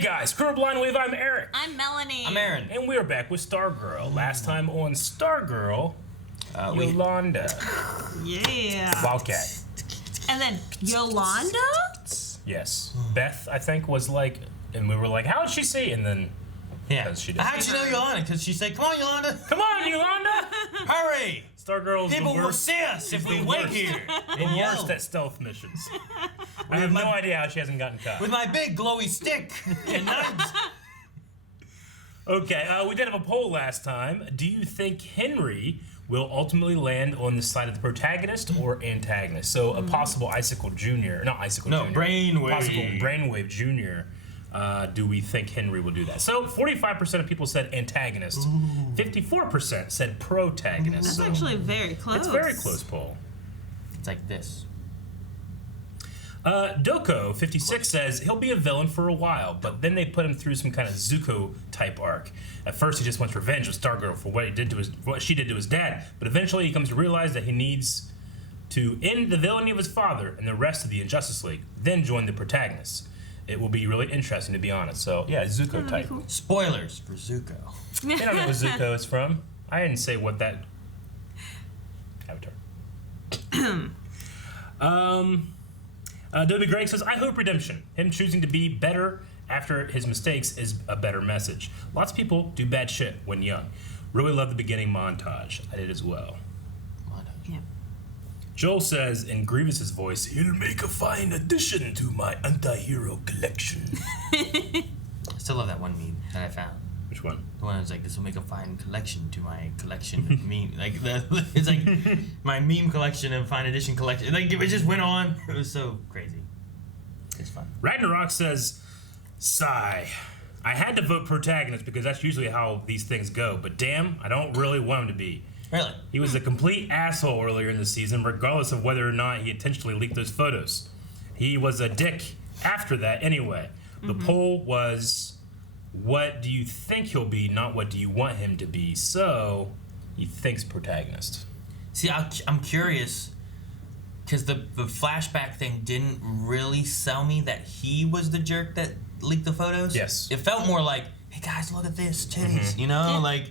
guys, Crew Blind Wave, I'm Eric. I'm Melanie. I'm Aaron. And we're back with Stargirl. Last time on Stargirl, Yolanda. Yeah. Wildcat. And then Yolanda? Yes. Beth, I think, was like, and we were like, how did she see? And then, Yeah. she did. How'd you know Yolanda? Because she said, come on, Yolanda. Come on, Yolanda! Hurry. Stargirl's People the will worst. see us if we wait here The and yell. worst at stealth missions. I have no idea how she hasn't gotten caught. With my big glowy stick and knives. Okay, we did have a poll last time. Do you think Henry will ultimately land on the side of the protagonist or antagonist? So a possible Icicle Jr. Not Icicle Jr. Brainwave. Possible Brainwave Jr. Do we think Henry will do that? So 45% of people said antagonist. 54% said protagonist. That's actually very close. It's a very close poll. It's like this. Doko 56 says he'll be a villain for a while, but then they put him through some kind of Zuko type arc. At first, he just wants revenge with Stargirl for what she did to his dad, but eventually he comes to realize that he needs to end the villainy of his father and the rest of the Injustice League, then join the protagonists. It will be really interesting, to be honest. So yeah, Zuko type. Cool. Spoilers for Zuko. They don't know what Zuko is from. I didn't say what that. Avatar. W. Greg says, I hope redemption. Him choosing to be better after his mistakes is a better message. Lots of people do bad shit when young. Really love the beginning montage. I did as well. Yeah. Joel says in Grievous's voice, he'll make a fine addition to my anti-hero collection. I still love that one meme that I found. Which one? The one that's like, this will make a fine collection to my collection of meme. Like, it's like my meme collection and fine edition collection. Like, it just went on. It was so crazy. It's fun. Ragnarok says, sigh. I had to vote protagonist because that's usually how these things go, but damn, I don't really want him to be. Really? He was a complete asshole earlier in the season, regardless of whether or not he intentionally leaked those photos. He was a dick after that anyway. The poll was, what do you think he'll be, not what do you want him to be? So, he thinks protagonist. See, I'm curious, because the flashback thing didn't really sell me that he was the jerk that leaked the photos. Yes. It felt more like, hey guys, look at this, titties, you know? Yeah. Like,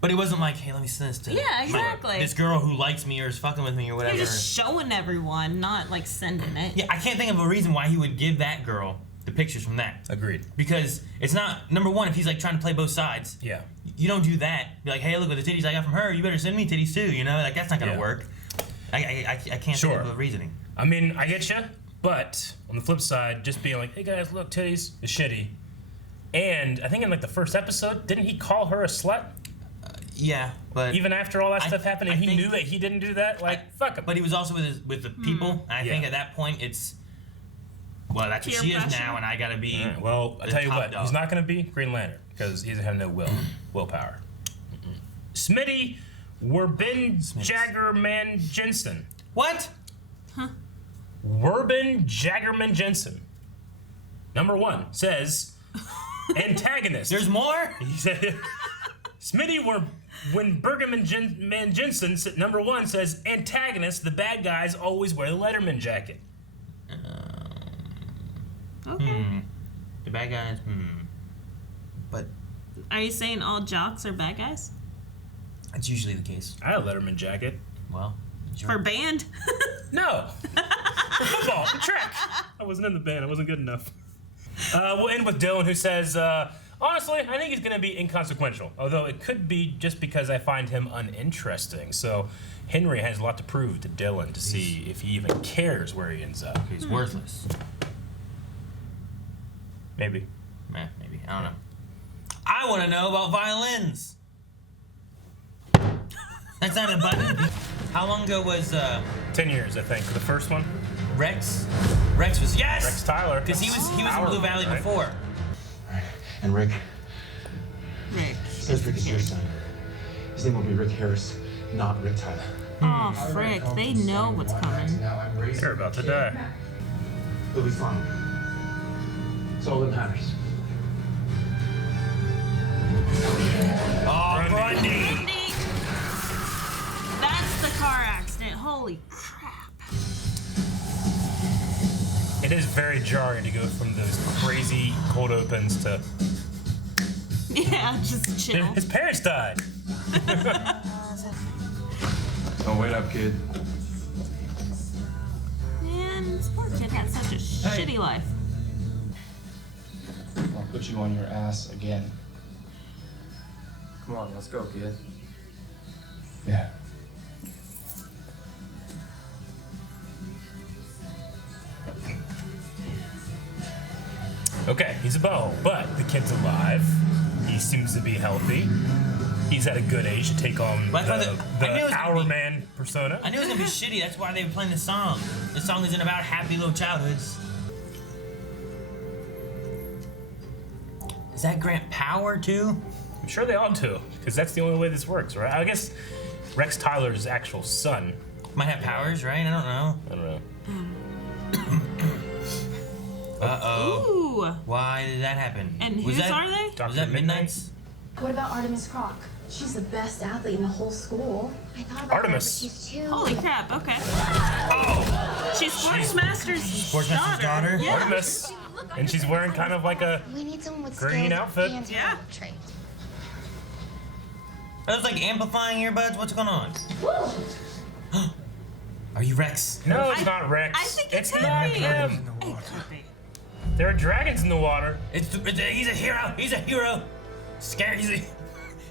but it wasn't like, hey, let me send this to Yeah, exactly. this girl who likes me or is fucking with me or whatever. You're just showing everyone, not like sending it. Yeah, I can't think of a reason why he would give that girl the pictures from that. Agreed. Because it's not, number one, if he's like trying to play both sides, Yeah. you don't do that. Be like, hey, look at the titties I got from her, you better send me titties too, you know? Like, that's not gonna Yeah. work. I can't think of a reasoning. I mean, I get you, but on the flip side, just being like, hey guys, look, titties, is shitty. And I think in like the first episode, didn't he call her a slut? Yeah, but Even after all that stuff happened, and I he think- knew that he didn't do that? Like, fuck him. But he was also with the people, and I think at that point it's, well, that's what Peer she is pressure. now, and I gotta be. Alright, well, I'll the tell you top what, dog. he's not going to be Green Lantern because he doesn't have no willpower. Smitty Werbin Jaggerman Jensen. What? Werbin Jaggerman Jensen. Number 1 says antagonist. There's more? He said Smitty when Man Jensen number 1 says antagonist. The bad guys always wear the Letterman jacket. Okay. The bad guys, But Are you saying all jocks are bad guys? that's usually the case. I had a Letterman jacket. Well, For band? No. For football, for track. I wasn't in the band. I wasn't good enough. We'll end with Dylan, who says, honestly, I think he's going to be inconsequential, although it could be just because I find him uninteresting. So Henry has a lot to prove to Dylan to see if he even cares where he ends up. he's worthless. Maybe. Maybe. I don't know. I want to know about violins. That's not a button. How long ago was 10 years, I think, for the first one. Rex? Rex was yes. Rex Tyler. Because he was in Blue Hourman, Valley right? before. And Rick. Rick. Says Rick is your son. His name will be Rick Harris, not Rick Tyler. Oh, frick. They know what's coming. They're about to die. He'll be fine. It's all that matters. Oh, Grundy. Grundy. That's the car accident. Holy crap. It is very jarring to go from those crazy cold opens to Yeah, just chill. his parents died. Don't wait up, kid. Man, this poor kid had such a shitty life. I'll put you on your ass again. Come on, let's go, kid. Yeah. Okay, he's a bow, but the kid's alive. He seems to be healthy. He's at a good age to take on But I the thought I knew it was gonna be- Hourman persona. I knew it was gonna be shitty. That's why they were playing this song. This song isn't about happy little childhoods. Does that grant power too? I'm sure they ought to, because that's the only way this works, right? I guess Rex Tyler's actual son. Might have powers, right? I don't know. I don't know. Uh-oh. Ooh. Why did that happen? And Was whose that- are they? Was Dr. that Mid-Nite? Mid-Nite's? What about Artemis Croc? She's the best athlete in the whole school. I thought about Artemis. her, but she's too. Holy crap, okay. Oh! She's Sportsmaster's Sportsmaster's daughter? Yeah. Artemis. And she's wearing kind of like a... We need someone with green skills outfit. and Yeah. traits. That was like amplifying earbuds? What's going on? Are you Rex? No, it's not Rex. I think it's not Harry. him. It could be. There are dragons in the water. He's a hero. He's a hero. Scary.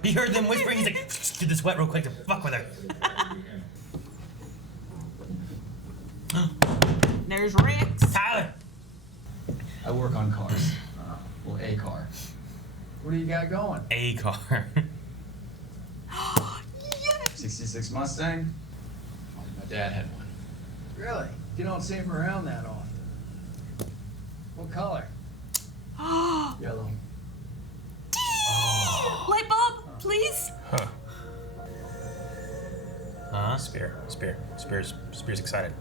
He heard them whispering. He's like, get the sweat real quick to fuck with her. There's Rex. Tyler. I work on cars. Well, a car. What do you got going? A car. 66 Mustang. Oh, my dad had one. Really? You don't see him around that often. What color? Yellow. Light bulb, please. Huh. Huh? Spear's excited.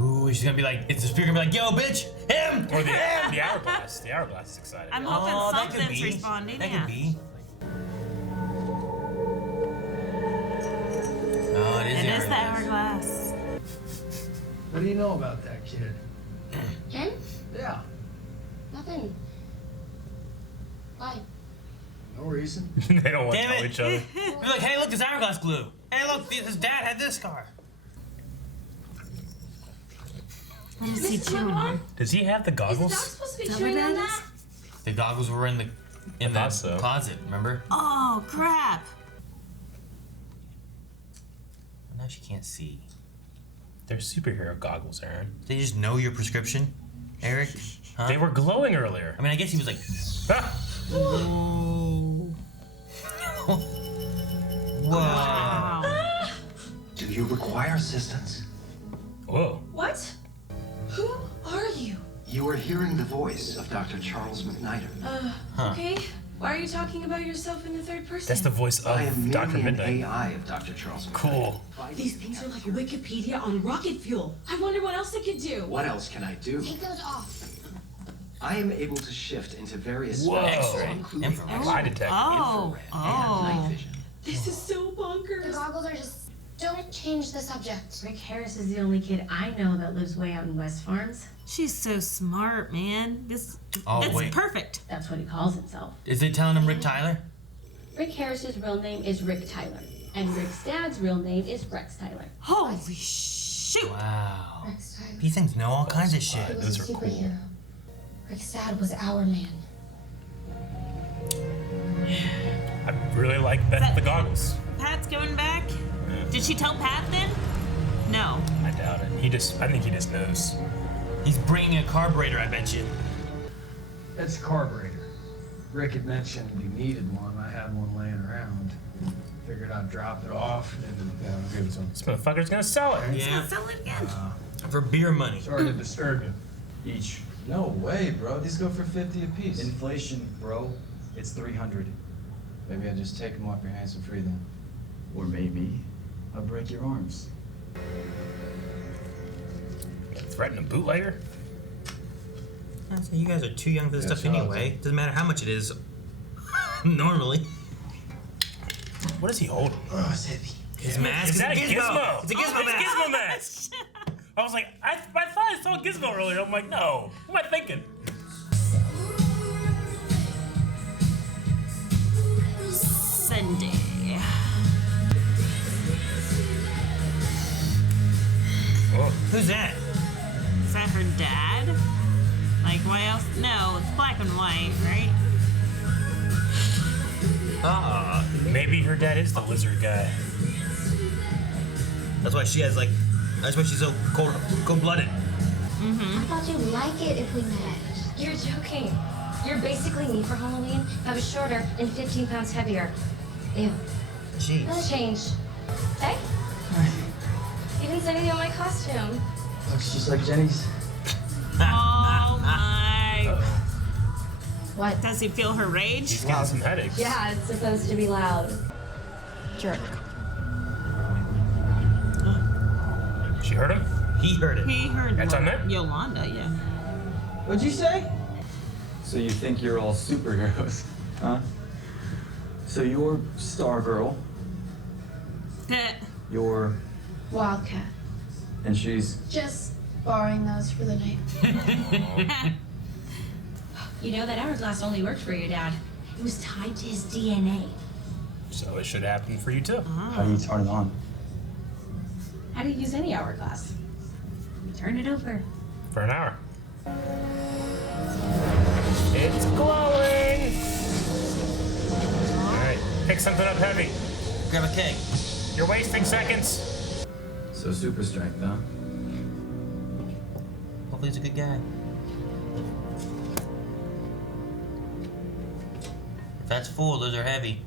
Ooh, she's gonna be like, it's the speaker gonna be like, yo, bitch, him! Or the him! hourglass. The hourglass is excited. I'm hoping Oh, that could something's be. responding. That Yeah. could be. Oh, it is It the is the hourglass. hourglass. What do you know about that kid? Him? Yeah, Nothing. Why? no reason. They don't want to Damn tell it. each other. Be like, hey, look, there's hourglass glue. Hey, look, his dad had this car. What is he chewing on? Does he have the goggles? supposed to be Is that chewing what on that that? The goggles were in the thought so. closet, remember? Oh, crap. Now she can't see. They're superhero goggles, Aaron. They just know your prescription, Eric? Huh? They were glowing earlier. I mean, I guess he was like, Ah! Oh. whoa. Wow. Do you require assistance? Whoa. What? Who are you? You are hearing the voice of Dr. Charles Mid-Nite. Okay. Why are you talking about yourself in the third person? That's the voice I am of Dr. merely an Mid-Nite. AI of Dr. Charles Mid-Nite. Cool. These things are like Wikipedia on rocket fuel. I wonder what else it could do. What else can I do? Take those off. I am able to shift into various Whoa. X-ray. including Infrared. Lie detector. Oh. infrared and night Oh. vision. This is so The bonkers. goggles are just. Don't change the subject. Rick Harris is the only kid I know that lives way out in West Farms. She's so smart, man. This Oh, it's wait. perfect. That's what he calls himself. Is they telling him Rick Tyler? Rick Harris's real name is Rick Tyler, and Rick's dad's real name is Rex Tyler. Holy shoot. Wow. Rex Tyler. These things know all kinds of shit. He was Those a are cool. superhero. Rick's dad was our man. I really like the goggles. Pat's going back. Did she tell Pat then? No. I doubt it. I think he just knows. He's bringing a carburetor, I bet you. It's a carburetor. Rick had mentioned he needed one. I had one laying around. Figured I'd drop it off and give it to him. This motherfucker's gonna sell it. Yeah. Sell it again. For beer money. Sorry to disturb you. Each. No way, bro. These go for 50 apiece. Inflation, bro. It's 300. Maybe I just take them off your hands for free then. Or maybe I'll break your arms. Threaten a bootlegger? So you guys are too young for this Yeah, stuff so- anyway. Doesn't matter how much it is. Normally. What is he holding? Oh, it's heavy. His mask Is that a a gizmo? It's a gizmo mask. It's a gizmo mask. I was like, I thought I saw Gizmo earlier. I'm like, no. What am I thinking? Sunday. Oh. Who's that? Is that her dad? Like, why else? No, it's black and white, right? Ah, Maybe her dad is the lizard guy. that's why she has like. That's why she's so cold-blooded. I thought you'd like it if we met. You're joking. You're basically me for Halloween. I was shorter and 15 pounds heavier. Ew. Jeez. That'll change. Hey? You didn't say anything on my costume. Looks just like Jenny's. Oh my. What? Does he feel her rage? He's getting some headaches. Yeah, it's supposed to be loud. Jerk. She heard him? He heard it. He heard That's on there? Yolanda, yeah. What'd you say? So you think you're all superheroes, huh? So you're Stargirl, you're... Wildcat. and she's... Just borrowing those for the night. You know that hourglass only worked for your dad. It was tied to his DNA. So it should happen for you too. How do you turn it on? How do you use any hourglass? You turn it over. For an hour. It's glowing! Alright, pick something up heavy. Grab a keg. You're wasting seconds. So super strength, huh? Hopefully he's a good guy. If that's full, those are heavy.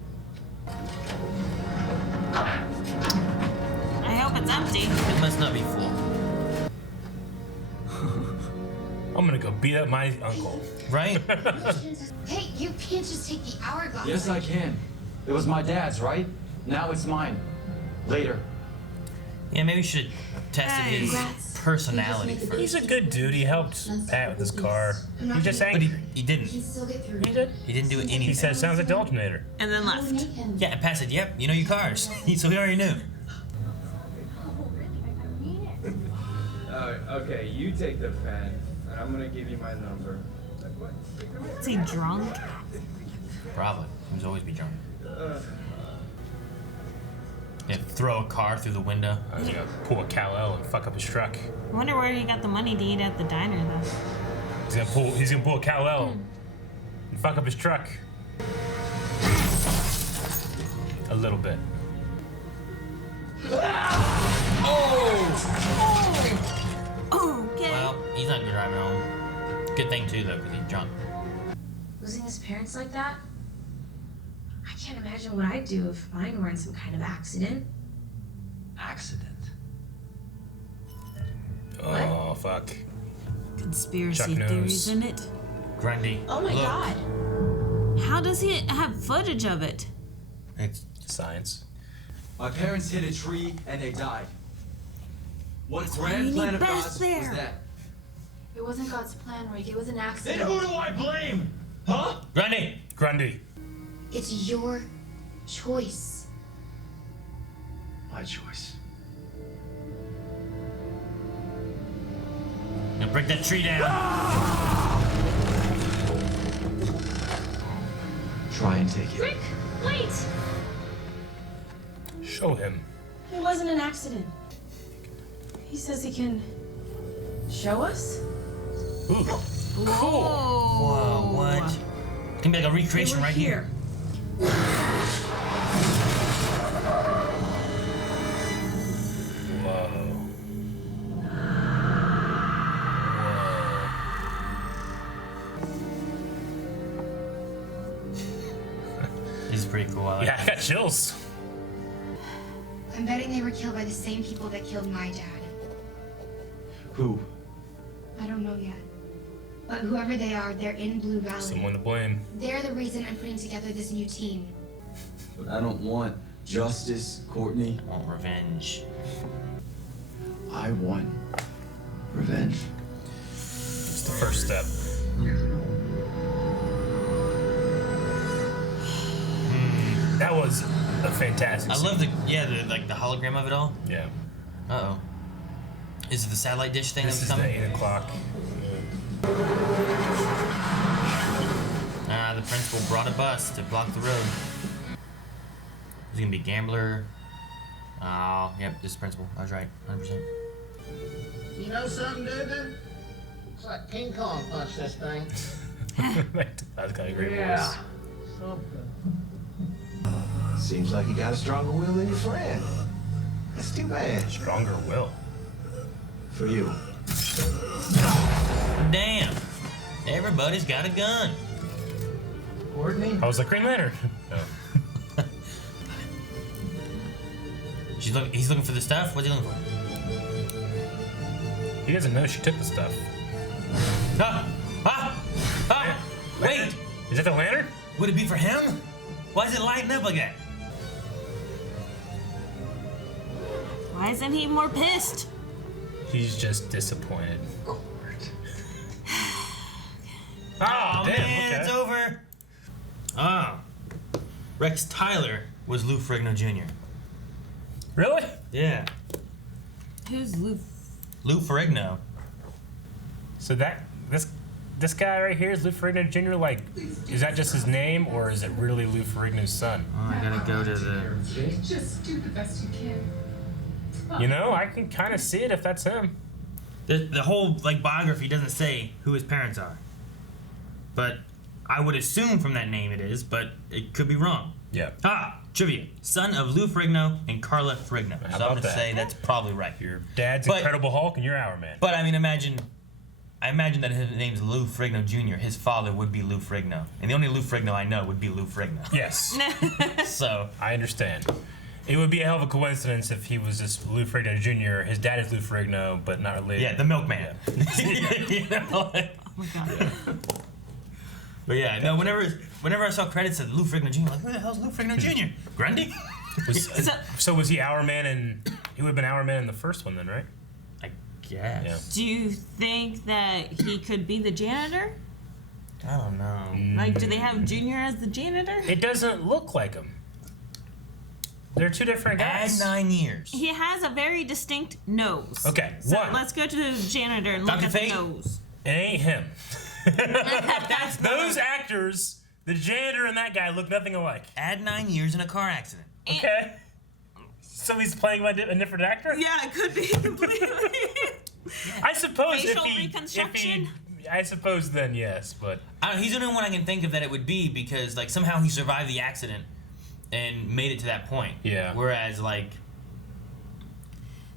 I hope it's empty. It must not be full. I'm gonna go beat up my uncle. Right? Hey, you can't just take the hourglass. Yes, I can. It was my dad's, right? Now it's mine. Later. Yeah, maybe we should test his Congrats. personality You just first. He's a good dude. He helped Pat with his car. He's just But angry. he You didn't. can still get through. He did. He didn't do anything. He said, sounds like the alternator. And then How do we left. make him? Yeah, and Pat said, yep, you know your cars. So he already knew. Okay, you take the pen, and I'm gonna give you my number. Is he drunk? Probably. He was always be drunk. Yeah, throw a car through the window. I was gonna pull a Kal-El and fuck up his truck. I wonder where he got the money to eat at the diner, though. He's gonna pull a Kal-El and fuck up his truck. A little bit. Okay. Well, he's not gonna drive me home. Good thing, too, though, because he's drunk. Losing his parents like that? I can't imagine what I'd do if mine were in some kind of accident. Accident. Oh, fuck. Conspiracy Chuck knows. theories in it. Grundy. Oh my look. god. How does he have footage of it? It's Science. My parents hit a tree and they died. What why grand you plan need of Beth God's there. was that? It wasn't God's plan, Rick. It was an Then accident. who do I blame? Huh? Grundy. Grundy. It's your choice. My choice. Now break that tree down. Try and take it. Rick, wait! Show him. It wasn't an accident. He says he can show us? Ooh. Cool. Whoa, what? It's gonna be like a recreation right here. Whoa. This is pretty cool. I like Yeah, I got chills. I'm betting they were killed by the same people that killed my dad. Who? I don't know yet. But whoever they are, they're in Blue Valley. Someone to blame. They're the reason I'm putting together this new team. But I don't want justice, Courtney. I want revenge. I want revenge. It's the first step. That was a fantastic I scene. love the hologram of it all. Yeah. Uh-oh. Is it the satellite dish thing This that's is coming? the 8 o'clock. The principal brought a bus to block the road. Is he gonna be a gambler? Oh, yep, this is principal. I was right, 100%. You know something, dude? Looks like King Kong punched this thing. That's got a great Yeah. voice. Something. Seems like you got a stronger will than your friend. That's too bad. Stronger will. For you. Damn. Everybody's got a gun. Courtney? I was like, Green Lantern. No. He's looking for the stuff? What's he looking for? He doesn't know she took the stuff. Wait! Is that the lantern? Would it be for him? Why is it lighting up like that? Why isn't he more pissed? He's just disappointed. Oh, damn, man, okay. it's over. Rex Tyler was Lou Ferrigno Jr. Really? Yeah. Who's Lou? Lou Ferrigno. So this guy right here is Lou Ferrigno Jr. Like, is that just his name, or is it really Lou Ferrigno's son? Oh, I gotta go to the... Just do the best you can. You know, I can kind of see it if that's him. The whole biography doesn't say who his parents are. But I would assume from that name it is, but it could be wrong. Yeah. Trivia. Son of Lou Ferrigno and Carla Ferrigno. How So I'm about gonna that? say that's probably right. Your dad's Incredible Hulk and you're Hourman. But I mean, I imagine that his name's Lou Ferrigno Jr. His father would be Lou Ferrigno. And the only Lou Ferrigno I know would be Lou Ferrigno. Yes. So. I understand. It would be a hell of a coincidence if he was just Lou Ferrigno Jr. His dad is Lou Ferrigno, but not related. Yeah, the milkman. Yeah. You know, Oh my god. But yeah, no, whenever I saw credits of Lou Ferrigno Jr., I'm like, who the hell's Lou Ferrigno Jr.? Grundy? So was he Hourman he would have been Hourman in the first one then, right? I guess. Yeah. Do you think that he could be the janitor? I don't know. Like, do they have Junior as the janitor? It doesn't look like him. They're two different guys. Add 9 years. He has a very distinct nose. Okay, So one. let's go to the janitor and look Dr. at Fate? the nose. It ain't him. That's Those actors, the janitor and that guy, look nothing alike. Add 9 years in a car accident. Okay. So he's playing a different actor? Yeah, it could be completely. I suppose Facial if he, reconstruction? I suppose then yes, but He's the only one I can think of that it would be because somehow he survived the accident and made it to that point. Yeah. Whereas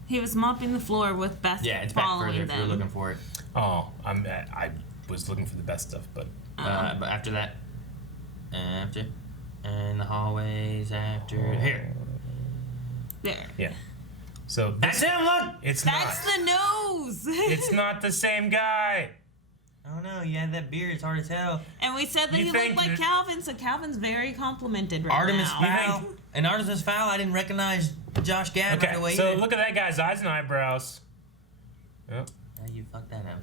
He was mopping the floor with Beth it's back following further if them. you were looking for it. I was looking for the best stuff, but But after that, in the hallways after here. There. yeah. So That's him. Look. it's That's not. the nose. It's not the same guy. Oh no, you had that beard. It's hard to tell. And we said that You he think looked like that- Calvin, so Calvin's very complimented right Artemis now. Fowl. And Artemis Fowl, I didn't recognize Josh Gad Okay, right away. so either. look at that guy's eyes and eyebrows. Yep. Yeah, you fucked that up.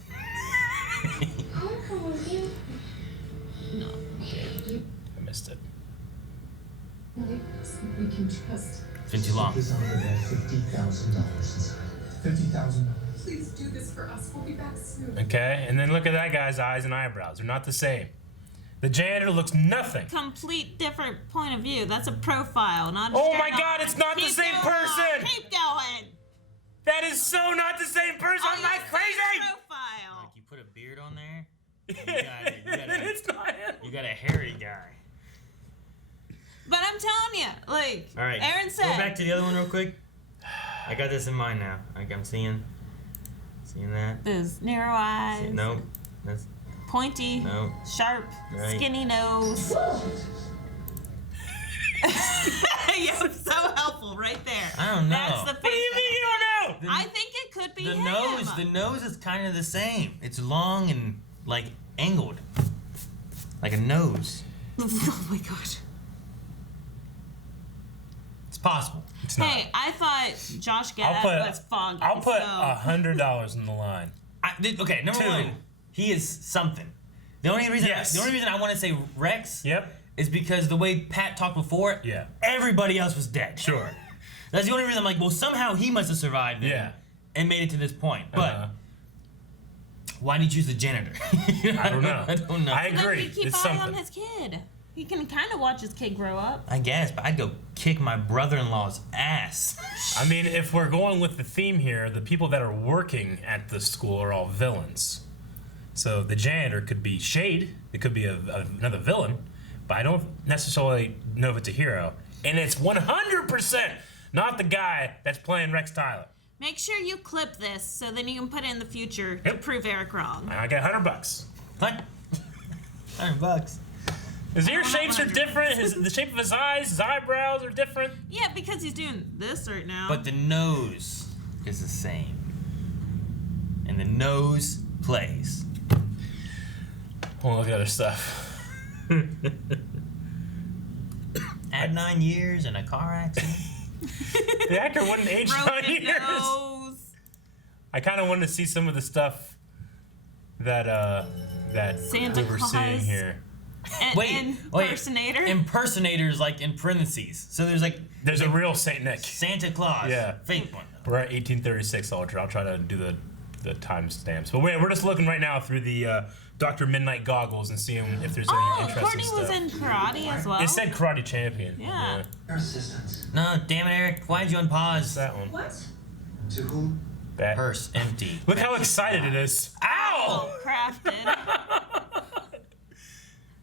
I missed it. We can trust. It's been too long. $50,000. Please do this for us. We'll be back soon. Okay, and then look at that guy's eyes and eyebrows. They're not the same. The janitor looks nothing. Complete different point of view. That's a profile, not a Oh straight my on. God, it's not the Keep same going. person. Keep going. That is so not the same person. I'm not crazy. Profile. You put a beard on there. It's not him. You got a hairy guy. But I'm telling you, like All right. Aaron said. Go back to the other one real quick. I got this in mind now. I'm seeing that. Those narrow eyes. Nope. That's Pointy. no. Sharp. Right. Skinny nose. You're so helpful right there. I don't know. That's the face. What do you mean you don't know? I think it could be The him. nose is kind of the same. It's long and angled, like a nose. Oh my god. It's possible. It's not. Hey, I thought Josh Gad was foggy. I'll put so. $100 in the line. Okay, number 2. one, he is something. The only reason I want to say Rex is because the way Pat talked before, everybody else was dead. Sure. That's the only reason I'm like, well, somehow he must have survived. Then. Yeah. and made it to this point. But why did you choose the janitor? I don't know. I don't know. I Then agree. he keep It's eye something. on his kid. He can kind of watch his kid grow up. I guess, but I'd go kick my brother-in-law's ass. I mean, if we're going with the theme here, the people that are working at the school are all villains. So the janitor could be Shade. It could be another villain, but I don't necessarily know if it's a hero. And it's 100% not the guy that's playing Rex Tyler. Make sure you clip this so then you can put it in the future to prove Eric wrong. And I got $100. What? $100. His ear shapes are different. The shape of his eyes, his eyebrows are different. Yeah, because he's doing this right now. But the nose is the same. And the nose plays. Well, look at other stuff. Add 9 years in a car accident. The actor wouldn't age 9 Broken years. nose. I kind of wanted to see some of the stuff that Santa we were Claus. seeing here. Impersonator. Impersonators, like in parentheses. So there's a real Saint Nick. Santa Claus. Yeah. Fake one. We're at 1836 Ultra. I'll try to do the timestamps. But wait, we're just looking right now through the Dr. Mid-Nite goggles and seeing if there's any interesting Courtney stuff. was in karate as well. It said karate champion. Yeah. No, damn it, Eric. Why did you unpause? That one. What? To whom? That. Purse empty. Look how excited it is. Ow! Crafted.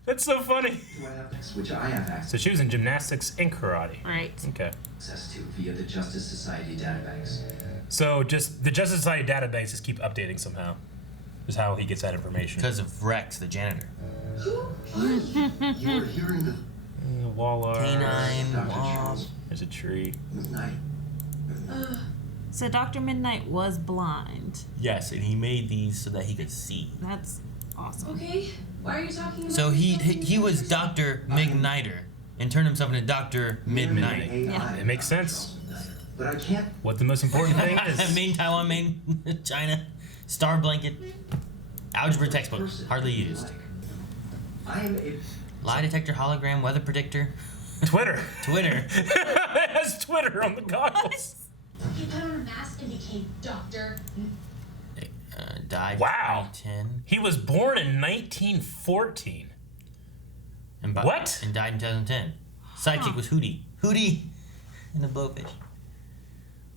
That's so funny. Which I have access So she was in gymnastics and karate. Right. Okay. to via the Justice Society databanks. So just the Justice Society databanks just keep updating somehow. Is how he gets that information. Because of Rex, the janitor. You were hearing the Wall Canine, Dr. wall. Charles There's a tree. Mid-Nite. So Dr. Mid-Nite was blind. Yes, and he made these so that he could see. That's awesome. Okay, why are you talking about So yourself in he was first? Dr. Mid-Niter and turned himself into Dr. Mid-Nite. Yeah. It makes sense. But I can't. What the most important thing is. Made in Taiwan, made in China. Star blanket. Algebra textbook. Hardly used. I am a. Lie detector, hologram, weather predictor. Twitter. Twitter. It has Twitter on the goggles. He put on a mask and became Doctor. Died Wow. in 2010. He was born in 1914. And What? And died in 2010. Sidekick was Hootie. Hootie and the blowfish.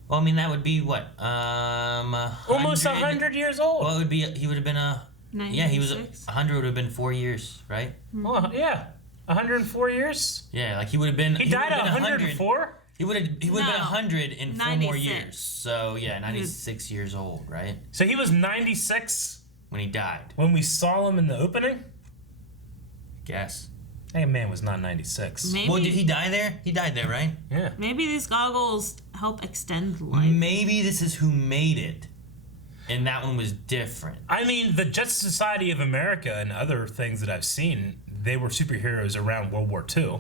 Well, I mean, that would be what? Almost 100 years old. Well, it would be. He would have been a. Yeah, he was 96? 100 would have been 4 years, right? Well, yeah. 104 years? Yeah, like he would have been. He died would at have been 104? He would have been No. 100 in 4 more 96. years. So yeah, 96 years old, right? So he was 96 When he died. when we saw him in the opening? Guess. That man was not 96. Maybe, Well, did he die there? He died there, right? Yeah. maybe these goggles help extend life. Maybe this is who made it, and that one was different. I mean, the Justice Society of America and other things that I've seen, they were superheroes around World War II.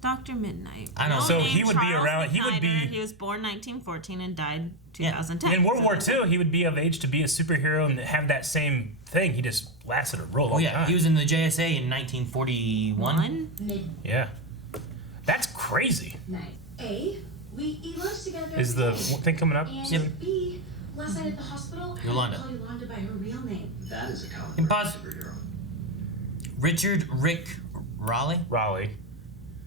Dr. Mid-Nite. I know. Real So name he would be Charles around- he would McNider. be- He was born 1914 and died 2010. In World War II, he would be of age to be a superhero and have that same thing. He just lasted a real long Oh yeah, time. he was in the JSA in 1941. Midnight. Yeah. That's crazy. A, we eat lunch together. Is the every day. thing coming up? And B, last night at the hospital, I Yolanda. called Yolanda by her real name. That is a comic And book pause. superhero. Richard Rick Raleigh, Raleigh.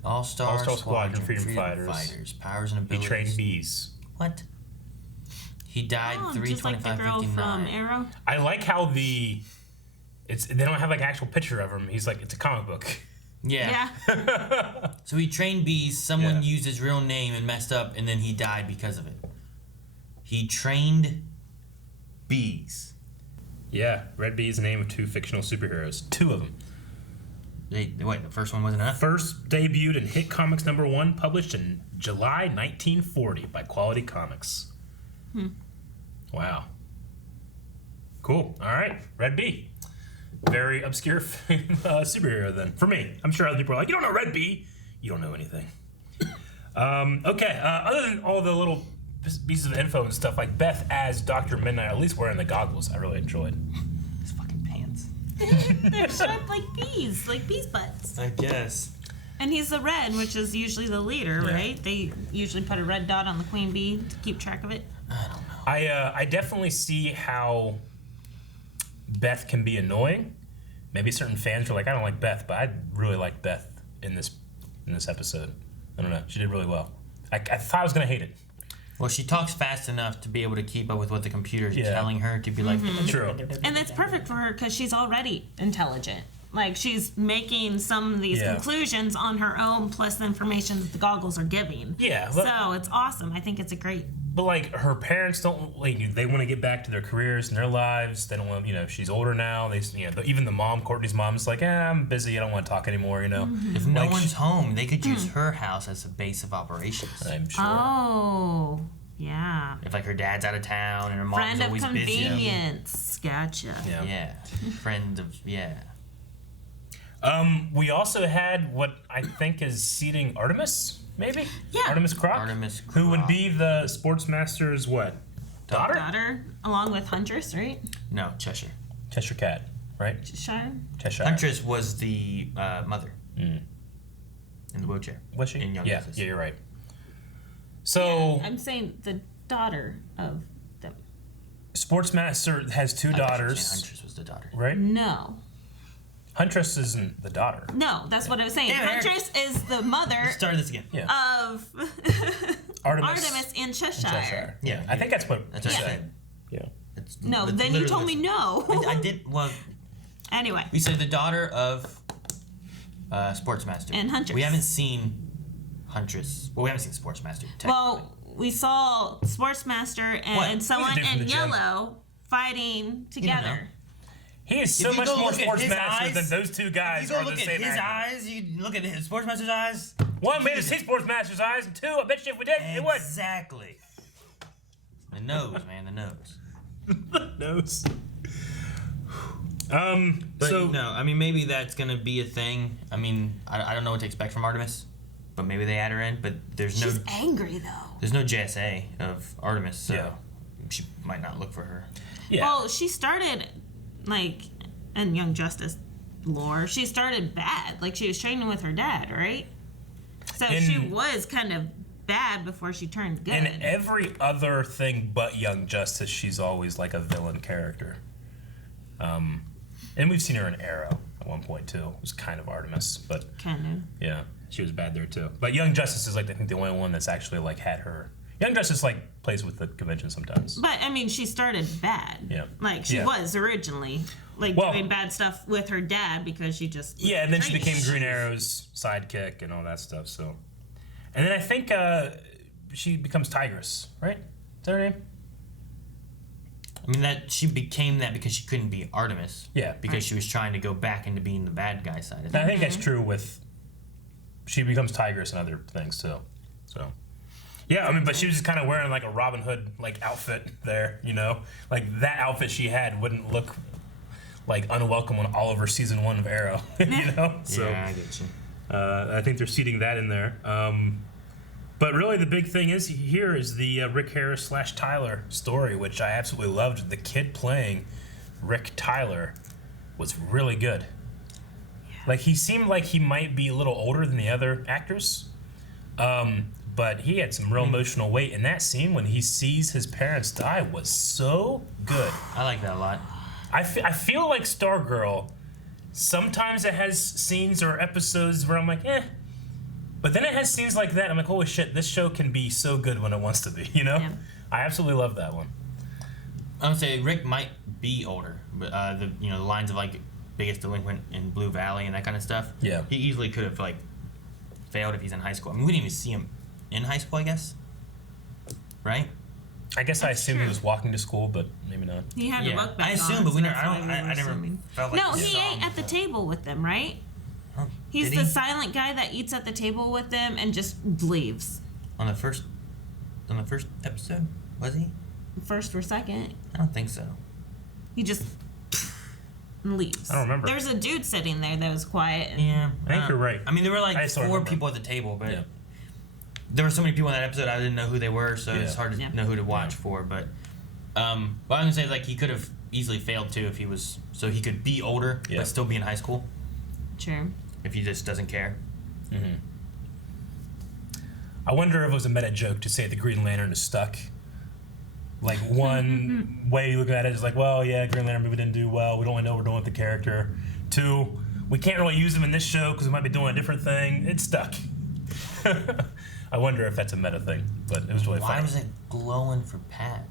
All-Star All-Star Squadron, Freedom Fighters. Powers and He abilities. trained bees. What? He died Oh, just like the 3/25/59. girl from Arrow. I like how they don't have like an actual picture of him. He's like, it's a comic book. Yeah. Yeah. So he trained bees. Someone Yeah. used his real name and messed up, and then he died because of it. He trained bees. Yeah, Red Bee is the name of 2 fictional superheroes. 2 of them. What? The first one wasn't enough. First debuted in Hit Comics #1, published in July 1940 by Quality Comics. Wow. Cool. All right, Red Bee. Very obscure superhero then. For me. I'm sure other people are like, you don't know Red Bee. You don't know anything. Okay, other than all the little pieces of info and stuff, like Beth as Dr. Mid-Nite, at least wearing the goggles, I really enjoyed. His fucking pants. They're shaped like bees butts. I guess. And he's the red, which is usually the leader, Yeah. right? They usually put a red dot on the queen bee to keep track of it. I don't know. I definitely see how Beth can be annoying. Maybe certain fans are like, I don't like Beth, but I really like Beth in this episode. I don't know. She did really well. I thought I was gonna hate it. Well, she talks fast enough to be able to keep up with what the computer's telling her to be like. True. And it's perfect for her because she's already intelligent. Like, she's making some of these conclusions on her own, plus the information that the goggles are giving. Yeah. So it's awesome. I think it's a great. But like, her parents don't like. They want to get back to their careers and their lives. They don't want. She's older now. They, even the mom, Courtney's mom, is like, I'm busy. I don't want to talk anymore. If no one's home, they could use her house as a base of operations. I'm sure. Oh, yeah. If like her dad's out of town and her mom's Friend of always busy. convenience. Gotcha. Yeah. Friend of We also had what I think is seating Artemis. Maybe? Yeah. Artemis Croc? Artemis Croc. Who would be the Sportsmaster's what? Daughter, along with Huntress, right? No, Cheshire. Cheshire Cat, right? Cheshire. Huntress was the mother. In the wheelchair. Was she? In Young Yeah, Justice. yeah, you're right. So... I'm saying the daughter of them. Sportsmaster has two daughters. Huntress was the daughter. Right? No. Huntress isn't the daughter. No, that's what I was saying. Damn, Huntress is the mother Let's start this again. of Artemis in Cheshire. Yeah, I think that's what That's what I said. said. Yeah. No, That's then you told literally me no. I did. Well, Anyway. we said the daughter of Sportsmaster. And Huntress. We haven't seen Huntress. Well, we haven't seen Sportsmaster. Well, we saw Sportsmaster and someone in yellow fighting together. He is so much more Sportsmaster than those two guys If you are go the look same at his actor. eyes, you look at his Sportsmaster's eyes. One, we didn't see Sportsmaster's eyes, and two, I bet you if we did, it would. Exactly. The nose, man, the nose. The nose. But So no, I mean maybe that's gonna be a thing. I mean, I don't know what to expect from Artemis, but maybe they add her in. But there's She's angry though. there's no JSA of Artemis, so Yeah. she might not look for her. Yeah. Well, she started like in Young Justice lore. She started bad. Like she was training with her dad, right? So she was kind of bad before she turned good. In every other thing but Young Justice, she's always like a villain character. And we've seen her in Arrow at one point too. It was kind of Artemis, but kind of. Yeah, she was bad there too. But Young Justice is like I think the only one that's actually like had her. Young Justice like plays with the convention sometimes. But I mean, she started bad. Yeah. Like she was originally doing bad stuff with her dad because she just and then she became Green Arrow's sidekick and all that stuff. So, and then I think she becomes Tigress, right? Is that her name? I mean that she became that because she couldn't be Artemis. Yeah. Because she was trying to go back into being the bad guy side of And I think things. that's true with. She becomes Tigress and other things too. So. Yeah, I mean, but she was just kind of wearing like a Robin Hood like outfit there, like that outfit she had wouldn't look like unwelcome on all over season 1 of Arrow, So yeah, I get you. I think they're seeding that in there. But really, the big thing is here is the Rick Harris / Tyler story, which I absolutely loved. The kid playing Rick Tyler was really good. Yeah. Like he seemed like he might be a little older than the other actors. But he had some real emotional weight, and that scene when he sees his parents die was so good. I like that a lot. I feel like Stargirl, sometimes it has scenes or episodes where I'm like, but then it has scenes like that, I'm like, holy shit, this show can be so good when it wants to be, Yeah. I absolutely love that one. I would say Rick might be older, but the lines of like biggest delinquent in Blue Valley and that kind of stuff. Yeah. He easily could have like failed if he's in high school. I mean, we didn't even see him in high school, I guess. Right? I guess I assumed he was walking to school, but maybe not. He had a book bag I assume, on, but so we never. that's why we were I never assuming. felt like. No, we he saw ate him at the before. table with them, right? Oh, He's did the he? silent guy that eats at the table with them and just leaves. On the first episode, was he? First or second. I don't think so. He just leaves. I don't remember. There's a dude sitting there that was quiet. And Yeah, I think you're right. I mean, there were like I still 4 remember. people at the table, but there were so many people in that episode I didn't know who they were, so it's hard to know who to watch for. But I'm gonna say like he could have easily failed too if he was so he could be older but still be in high school. Sure. If he just doesn't care. Mm-hmm. I wonder if it was a meta joke to say the Green Lantern is stuck. Like, one way you look at it is like, well, yeah, Green Lantern movie didn't do well. We don't really know what we're doing with the character. 2, we can't really use him in this show because we might be doing a different thing. It's stuck. I wonder if that's a meta thing, but it was really funny. Why was it glowing for Pat?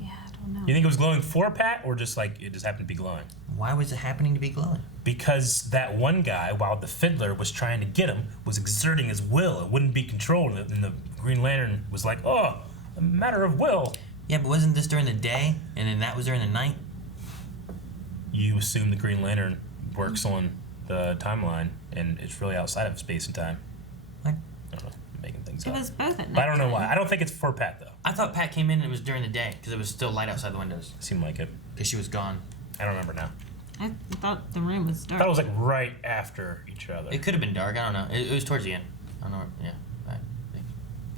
Yeah, I don't know. You think it was glowing for Pat, or just like it just happened to be glowing? Why was it happening to be glowing? Because that one guy, while the Fiddler was trying to get him, was exerting his will and wouldn't be controlled, and the Green Lantern was like, oh, a matter of will. Yeah, but wasn't this during the day, and then that was during the night? You assume the Green Lantern works on the timeline, and it's really outside of space and time. What? I don't know, I'm making things It up. was both at night. But I don't know why. I don't think it's for Pat, though. I thought Pat came in and it was during the day, because it was still light outside the windows. Seemed like it. Because she was gone. I don't remember now. I thought the room was I dark. thought it was like right after each other. It could have been dark, I don't know. It was towards the end. I don't know, yeah.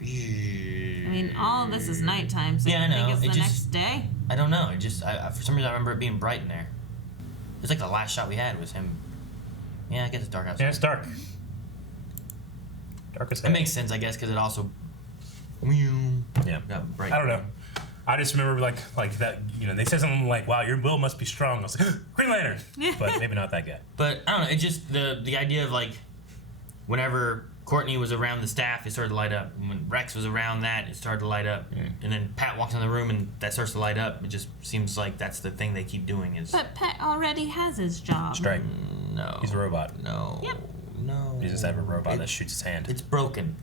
I mean, all of this is nighttime, so Yeah, I you think know. it's It the just- next day? I don't know. It just, for some reason, I remember it being bright in there. It was like the last shot we had was him. Yeah, I guess it's dark outside. Yeah, it's dark. Dark as hell. It makes sense, I guess, because it also. Yeah. Got bright. I don't know. I just remember like that. You know, they said something like, "Wow, your will must be strong." I was like, "Green Lantern," but maybe not that guy. But I don't know. It just the idea of like, whenever Courtney was around the staff, it started to light up. And when Rex was around that, it started to light up. And then Pat walks in the room and that starts to light up. It just seems like that's the thing they keep doing is. But Pat already has his job. Strike. No. He's a robot. No. Yep. No. He's just a robot that shoots his hand. It's broken.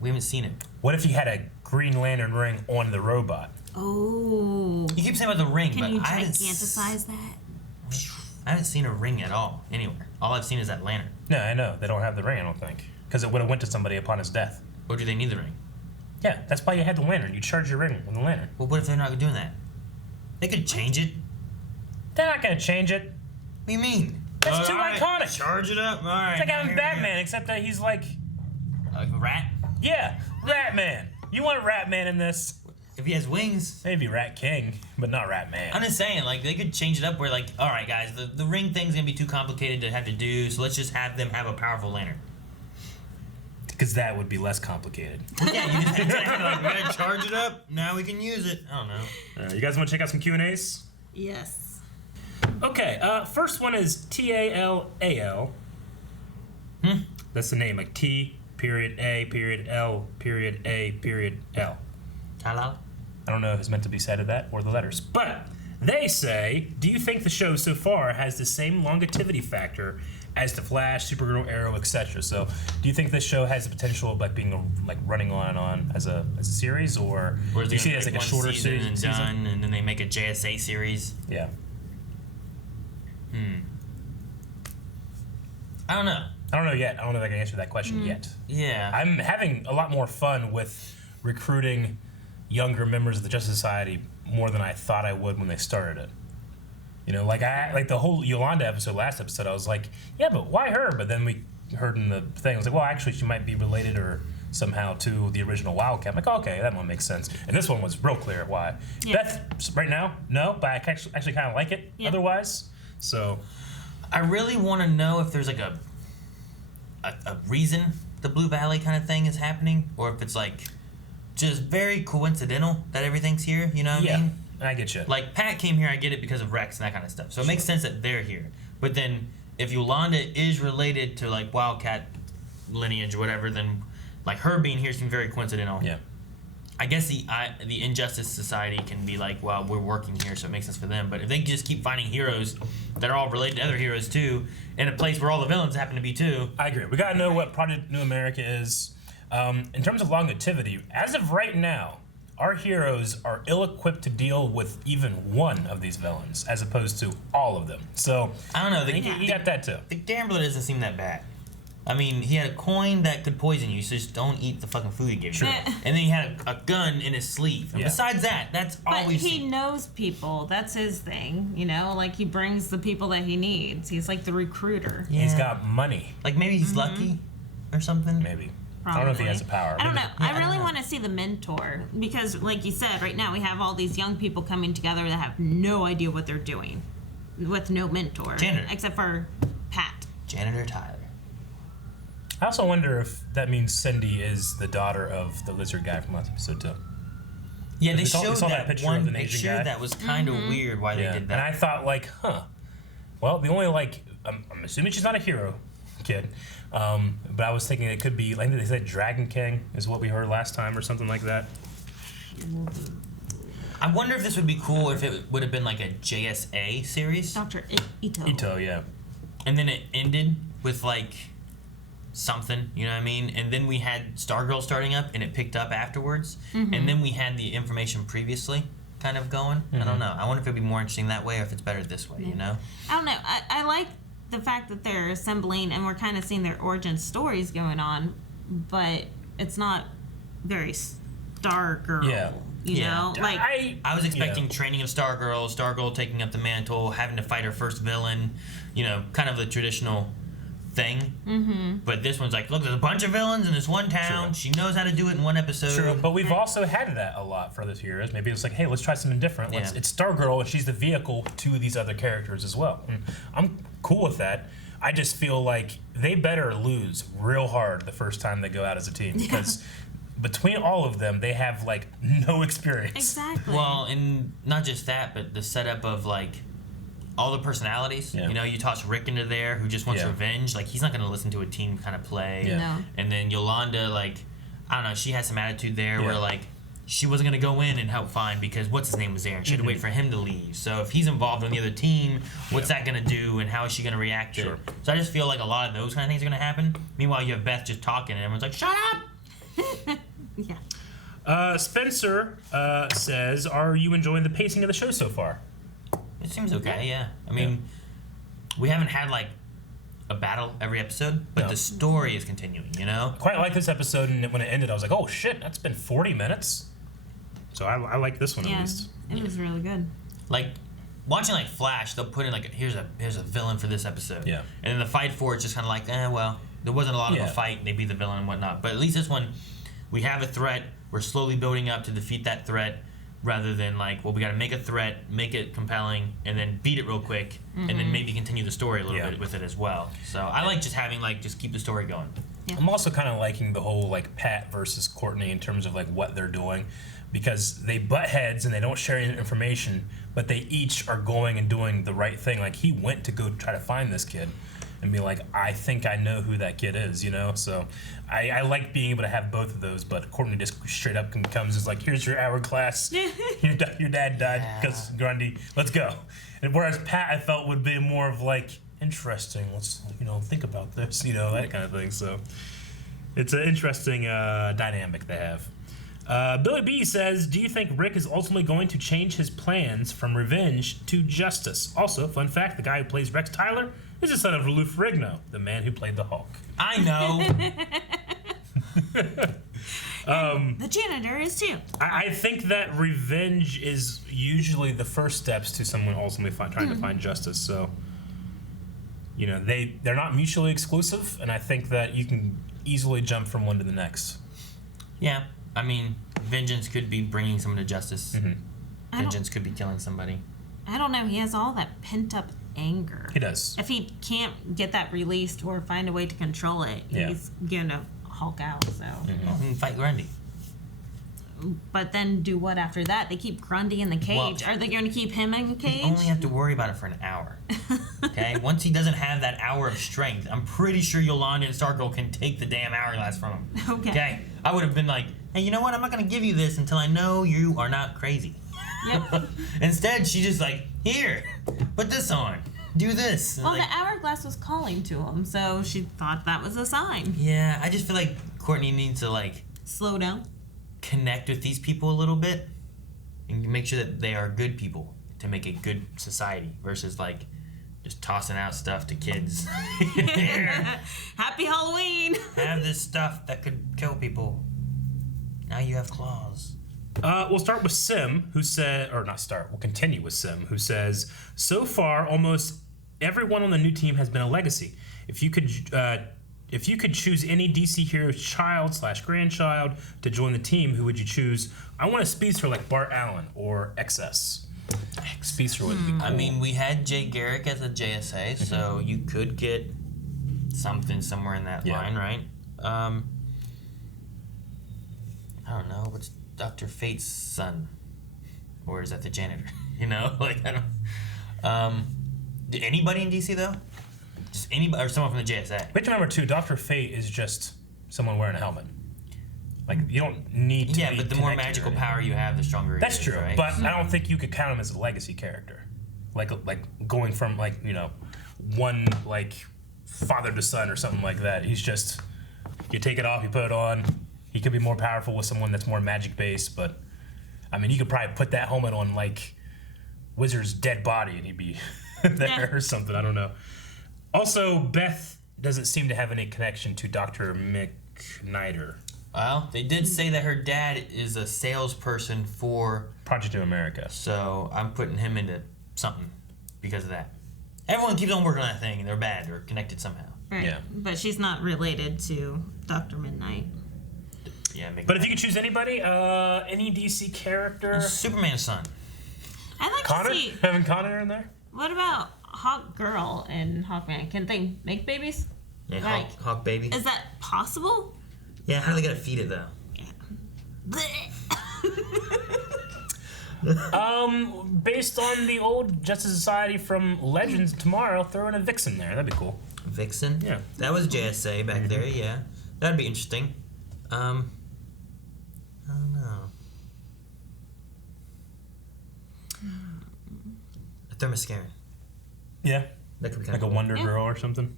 We haven't seen it. What if he had a Green Lantern ring on the robot? Oh. You keep saying about the ring, Can but you I haven't giganticize that? I haven't seen a ring at all anywhere. All I've seen is that lantern. No, I know. They don't have the ring, I don't think. Because it would have went to somebody upon his death. Or do they need the ring? Yeah, that's why you had the lantern. You charge your ring with the lantern. Well, what if they're not doing that? They could change it. They're not going to change it. What do you mean? That's too All right, iconic. Charge it up. All right. It's like having Batman, except that he's like... Like a rat? Yeah, Ratman. You want Ratman in this? If he has wings. Maybe Rat King, but not Ratman. I'm just saying, like, they could change it up where, like, all right, guys, the ring thing's going to be too complicated to have to do, so let's just have them have a powerful lantern. Because that would be less complicated. Yeah, you just like, we gotta charge it up, now we can use it. I don't know. You guys want to check out some Q&As? Yes. Okay, first one is T-A-L-A-L. That's the name, like T, period, A, period, L, period, A, period, L. Hello? I don't know if it's meant to be said of that or the letters. But they say, do you think the show so far has the same longevity factor as The Flash, Supergirl, Arrow, etc.? So, do you think this show has the potential of like being running on and on as a series, or Or is do you it see it gonna as be like a one shorter season series? and done, and then they make a JSA series? Yeah. I don't know. I don't know yet. I don't know if I can answer that question yet. Yeah. I'm having a lot more fun with recruiting younger members of the Justice Society more than I thought I would when they started it. You know, like the whole Yolanda episode, last episode, I was like, yeah, but why her? But then we heard in the thing, I was like, well, actually, she might be related or somehow to the original Wildcat. I'm like, oh, okay, that one makes sense. And this one was real clear why. Yeah. Beth, right now, no, but I actually kind of like it otherwise. So I really want to know if there's like a reason the Blue Valley kind of thing is happening, or if it's like just very coincidental that everything's here, you know what I mean? I get you. Like, Pat came here, I get it because of Rex and that kind of stuff. So it makes sense that they're here. But then, if Yolanda is related to, like, Wildcat lineage or whatever, then, like, her being here seems very coincidental. Yeah. I guess the Injustice Society can be like, well, we're working here, so it makes sense for them. But if they just keep finding heroes that are all related to other heroes, too, in a place where all the villains happen to be, too. I agree. We got to know what Project New America is. In terms of longevity, as of right now, our heroes are ill-equipped to deal with even one of these villains, as opposed to all of them. So, I don't know. You got that, too. The gambler doesn't seem that bad. I mean, he had a coin that could poison you, so just don't eat the fucking food he gave you. And then he had a gun in his sleeve. And besides that, that's all But we've he seen. knows people. That's his thing, you know? Like, he brings the people that he needs. He's like the recruiter. He's got money. Like, maybe he's lucky or something. Maybe. Probably. I don't know if he has the power. I don't know. Yeah, I really want to see the mentor because, like you said, right now we have all these young people coming together that have no idea what they're doing with no mentor. Janitor. Except for Pat. Janitor Tyler. I also wonder if that means Cindy is the daughter of the lizard guy from last episode, too. Yeah, they we saw showed that picture one of the Asian picture guy. that was kind of weird why they did that. And I thought, like, well, the only, like, I'm assuming she's not a hero kid, but I was thinking it could be, like they said, Dragon King is what we heard last time or something like that. I wonder if this would be cool if it would have been like a JSA series. Dr. Ito. Ito, yeah. And then it ended with like something, you know what I mean? And then we had Stargirl starting up and it picked up afterwards. Mhm. And then we had the information previously kind of going. I don't know. I wonder if it'd be more interesting that way or if it's better this way, you know? I don't know. I like the fact that they're assembling and we're kind of seeing their origin stories going on, but it's not very Stargirl. Yeah. You know? Like, I was expecting training of Stargirl taking up the mantle, having to fight her first villain, you know, kind of the traditional thing. Mm-hmm. But this one's like, look, there's a bunch of villains in this one town. She knows how to do it in one episode. True, but we've also had that a lot for this years. Maybe it's like, hey, let's try something different. It's Stargirl, and she's the vehicle to these other characters as well. And I'm cool with that. I just feel like they better lose real hard the first time they go out as a team because between all of them, they have like no experience. Exactly. Well, and not just that, but the setup of like all the personalities. You know, you toss Rick into there, who just wants revenge. Like, he's not going to listen to a team kind of play. No. And then Yolanda, like, I don't know, she has some attitude there where like she wasn't going to go in and help find because what's his name was there. She had to wait for him to leave. So if he's involved in the other team, what's that going to do and how is she going to react to it? So I just feel like a lot of those kind of things are going to happen. Meanwhile, you have Beth just talking and everyone's like, shut up! Spencer says, are you enjoying the pacing of the show so far? It seems okay, yeah. I mean, we haven't had like a battle every episode, but the story is continuing, you know? Quite like this episode, and when it ended, I was like, oh shit, that's been 40 minutes. So I like this one at least. It was really good. Like, watching like Flash, they'll put in like, here's a villain for this episode. Yeah. And then the fight for it's just kind of like, well, there wasn't a lot of a fight, they beat the villain and whatnot. But at least this one, we have a threat, we're slowly building up to defeat that threat, rather than like, well, we got to make a threat, make it compelling, and then beat it real quick, and then maybe continue the story a little bit with it as well. So I like just having like, just keep the story going. I'm also kind of liking the whole like Pat versus Courtney in terms of like what they're doing, because they butt heads and they don't share any information, but they each are going and doing the right thing. Like, he went to go try to find this kid and be like, I think I know who that kid is, you know? So I like being able to have both of those, but Courtney just straight up comes and is like, here's your hourglass. Your dad died because Grundy, let's go. And whereas Pat, I felt, would be more of like, interesting, let's, think about this, that kind of thing. So it's an interesting dynamic they have. Billy B says, do you think Rick is ultimately going to change his plans from revenge to justice? Also, fun fact, the guy who plays Rex Tyler is the son of Lou Ferrigno, the man who played the Hulk. I know. The janitor is too. I think that revenge is usually the first steps to someone ultimately trying to find justice. So, they're not mutually exclusive, and I think that you can easily jump from one to the next. Yeah. I mean, vengeance could be bringing someone to justice. Vengeance could be killing somebody. I don't know. He has all that pent-up anger. He does. If he can't get that released or find a way to control it, he's going to Hulk out. So fight Grundy. But then do what after that? They keep Grundy in the cage. Are they going to keep him in the cage? You only have to worry about it for an hour. Okay? Once he doesn't have that hour of strength, I'm pretty sure Yolanda and Stargirl can take the damn hourglass from him. Okay? I would have been like, hey, you know what? I'm not going to give you this until I know you are not crazy. Yep. Instead, she just like, here, put this on. Do this. Well, the hourglass was calling to him, so she thought that was a sign. Yeah, I just feel like Courtney needs to like slow down, connect with these people a little bit, and make sure that they are good people to make a good society versus like just tossing out stuff to kids. Happy Halloween! Have this stuff that could kill people. Now you have claws. We'll start with Sim, who said, or not start, we'll continue with Sim, who says, so far, almost everyone on the new team has been a legacy. If you could choose any DC hero's child/grandchild to join the team, who would you choose? I want a speedster like Bart Allen or XS. Speedster would be cool. I mean, we had Jay Garrick as a JSA, so you could get something somewhere in that line, right? I don't know. Dr. Fate's son? Or is that the janitor? You know? Like, I don't... Did anybody in DC, though? Just anybody, or someone from the JSA? We have to remember, too, Dr. Fate is just someone wearing a helmet. Like, you don't need to be but the more magical power you have, the stronger That's it is, true, right? but I don't think you could count him as a legacy character. Like going from, like, you know, one, like, father to son or something like that. He's just, you take it off, you put it on. He could be more powerful with someone that's more magic-based, but, I mean, you could probably put that helmet on, like, Wizard's dead body and he'd be there or something. I don't know. Also, Beth doesn't seem to have any connection to Dr. Mid-Nite. Well, they did say that her dad is a salesperson for Project New America. So I'm putting him into something because of that. Everyone keeps on working on that thing and they're bad or connected somehow. Right. Yeah. But she's not related to Dr. Mid-Nite. Yeah, but if you could choose anybody, any DC character, Superman's son. I'd like Connor? to see. Having Connor in there? What about Hawk Girl and Hawkman? Can they make babies? Yeah, Like, Hawk baby. Is that possible? Yeah, how are they gonna feed it though? Based on the old Justice Society from Legends tomorrow, throw in a Vixen there. That'd be cool. Vixen? Yeah. That was JSA back there, yeah. That'd be interesting. I don't know. A Thermoscaran. Yeah. That could be like a Wonder Girl or something.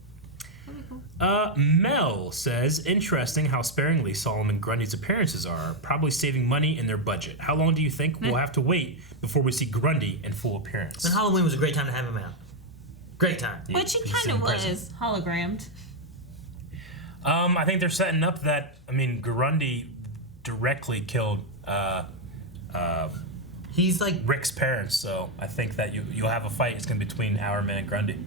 Mel says, interesting how sparingly Solomon Grundy's appearances are, probably saving money in their budget. How long do you think we'll have to wait before we see Grundy in full appearance? And Halloween was a great time to have him out. Great time. Which he kind of was hologrammed. I think they're setting up that, I mean, Grundy directly killed he's like Rick's parents, so I think that you'll have a fight. It's going to be between Hourman and Grundy.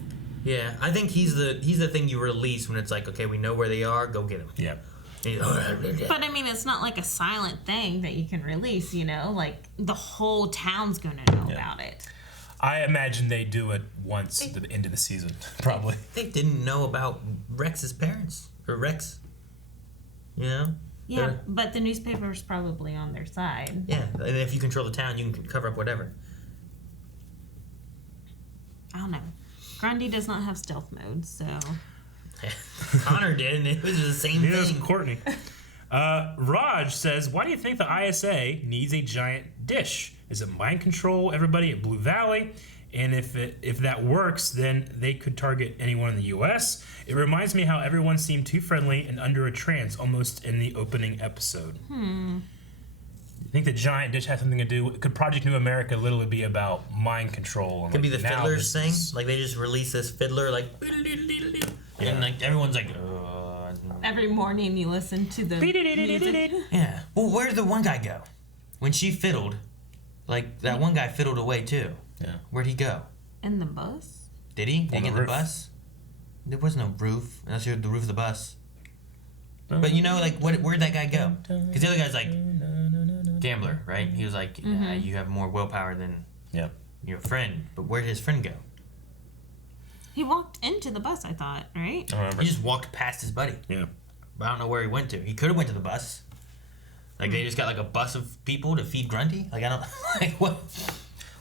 Yeah, I think he's the thing you release when it's like, okay, we know where they are, go get them. Yeah. But I mean, it's not like a silent thing that you can release, you know? Like, the whole town's gonna know about it. I imagine they do it once at the end of the season, probably. They didn't know about Rex's parents. Or Rex. You know? Yeah, but the newspaper's probably on their side. Yeah, and if you control the town, you can cover up whatever. I don't know. Grundy does not have stealth mode, so... Connor did, and it was the same thing. Yes, Courtney. Raj says, why do you think the ISA needs a giant dish? Is it mind control everybody at Blue Valley? And if that works, then they could target anyone in the U.S. It reminds me how everyone seemed too friendly and under a trance almost in the opening episode. You think the giant dish has something to do? Could Project New America literally be about mind control? And could be the now fiddlers thing. Like they just release this fiddler, like, and like everyone's like, every morning you listen to the music. Yeah. Well, where did the one guy go? When she fiddled, like that one guy fiddled away too. Yeah. Where'd he go? In the bus? Did he? Did he get in the roof. bus? There was no roof, unless you're the roof of the bus. But you know, like, where'd that guy go? Because the other guy's like, gambler, right? He was like, you have more willpower than your friend. But where did his friend go? He walked into the bus, I thought, right? I remember. He just walked past his buddy. Yeah. But I don't know where he went to. He could have went to the bus. Like, they just got, like, a bus of people to feed Grundy? Like, I don't... Like, what?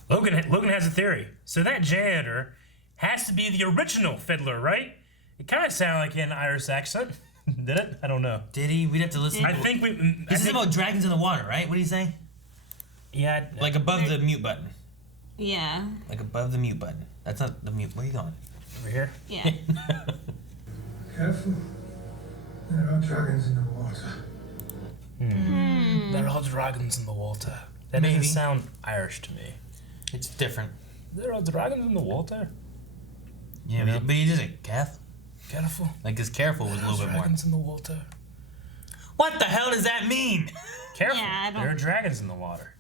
Logan has a theory. So that janitor has to be the original fiddler, right? It kind of sounded like he had an Irish accent. Did it? I don't know. Did he? We'd have to listen. I think we... This is about dragons in the water, right? What do you say? Yeah. Like above the mute button. Yeah. Like above the mute button. That's not the mute. Where are you going? Over here? Yeah. Careful. There are dragons in the water. There are dragons in the water. That doesn't sound Irish to me. It's different. There are dragons in the water. Yeah, but he just like, Careful. Like his careful was a little bit more. Dragons in the water. What the hell does that mean? Careful. Yeah, there are dragons in the water.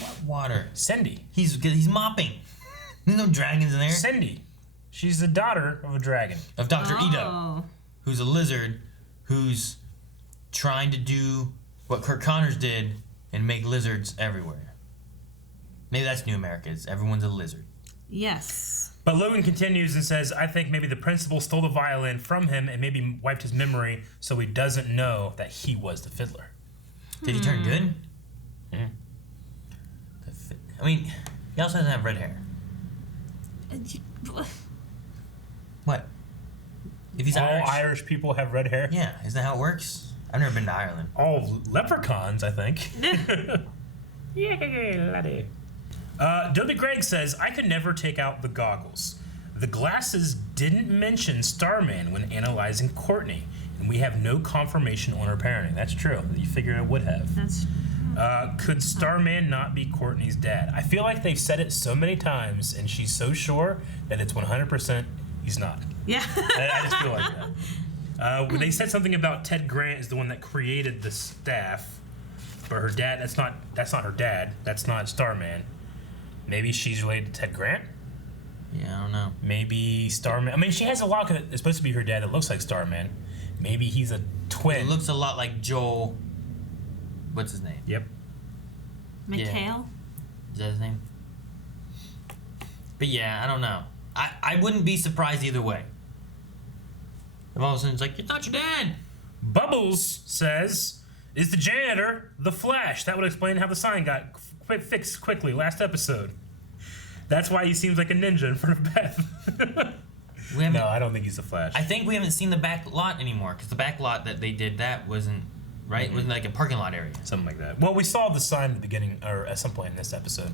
What water? Cindy. He's mopping. There's no dragons in there. Cindy. She's the daughter of a dragon. Of Dr. Ito, who's a lizard who's trying to do what Kurt Connors did and make lizards everywhere. Maybe that's New America. Everyone's a lizard. Yes. But Logan continues and says, I think maybe the principal stole the violin from him and maybe wiped his memory so he doesn't know that he was the fiddler. Did he turn good? I mean, he also doesn't have red hair. What? If he's all Irish. Irish people have red hair. Yeah, isn't that how it works? I've never been to Ireland. All leprechauns, I think. Yeah, laddie. Dobie Gregg says, I could never take out the goggles. The glasses didn't mention Starman when analyzing Courtney, and we have no confirmation on her parenting. That's true. You figured it would have. That's could Starman not be Courtney's dad? I feel like they've said it so many times, and she's so sure that it's 100% he's not. Yeah. I just feel like that. When they said something about Ted Grant is the one that created the staff, but her dad, that's not her dad. That's not Starman. Maybe she's related to Ted Grant? Yeah, I don't know. Maybe Starman. I mean, she has a lock that is supposed to be her dad that looks like Starman. Maybe he's a twin. It looks a lot like Joel. What's his name? Yep. McHale? Yeah. Is that his name? But yeah, I don't know. I wouldn't be surprised either way. If all of a sudden it's like, it's not your dad. Bubbles says, is the janitor the Flash? That would explain how the sign got fixed quickly last episode. That's why he seems like a ninja in front of Beth. No, I don't think he's the Flash. I think we haven't seen the back lot anymore, because the back lot that they did that wasn't, right? Mm-hmm. It wasn't like a parking lot area. Something like that. Well, we saw the sign at the beginning, or at some point in this episode,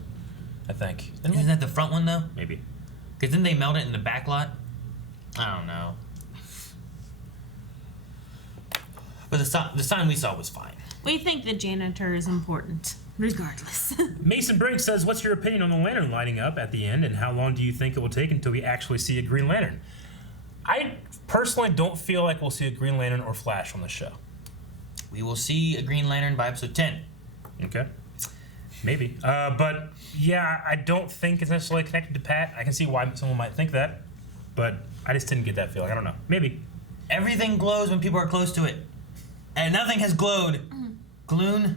I think. Isn't that the front one, though? Maybe. Because then they melt it in the back lot? I don't know. But the sign we saw was fine. We think the janitor is important, regardless. Mason Briggs says, what's your opinion on the lantern lighting up at the end, and how long do you think it will take until we actually see a Green Lantern? I personally don't feel like we'll see a Green Lantern or Flash on the show. We will see a Green Lantern by episode 10. Okay. Maybe. But, yeah, I don't think it's necessarily connected to Pat. I can see why someone might think that, but I just didn't get that feeling. I don't know. Maybe. Everything glows when people are close to it. And nothing has glowed. Gloon?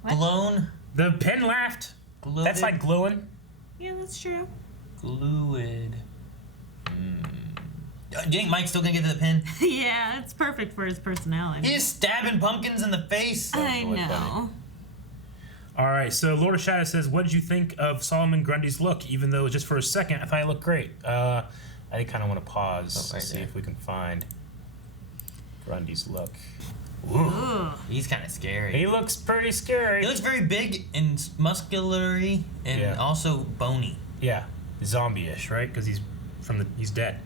What? Glown? The pen laughed. Gloated? That's like glowing. Yeah, that's true. Fluid. Do you think Mike's still gonna get to the pin? Yeah, it's perfect for his personality. He's stabbing pumpkins in the face. I know. Funny. All right, so Lord of Shadow says, what did you think of Solomon Grundy's look? Even though just for a second, I thought he looked great. I kind of want to pause to see if we can find Grundy's look. Ooh. He's kind of scary. He looks pretty scary. He looks very big and muscular-y and also bony. Yeah, zombie-ish, right? Because he's dead.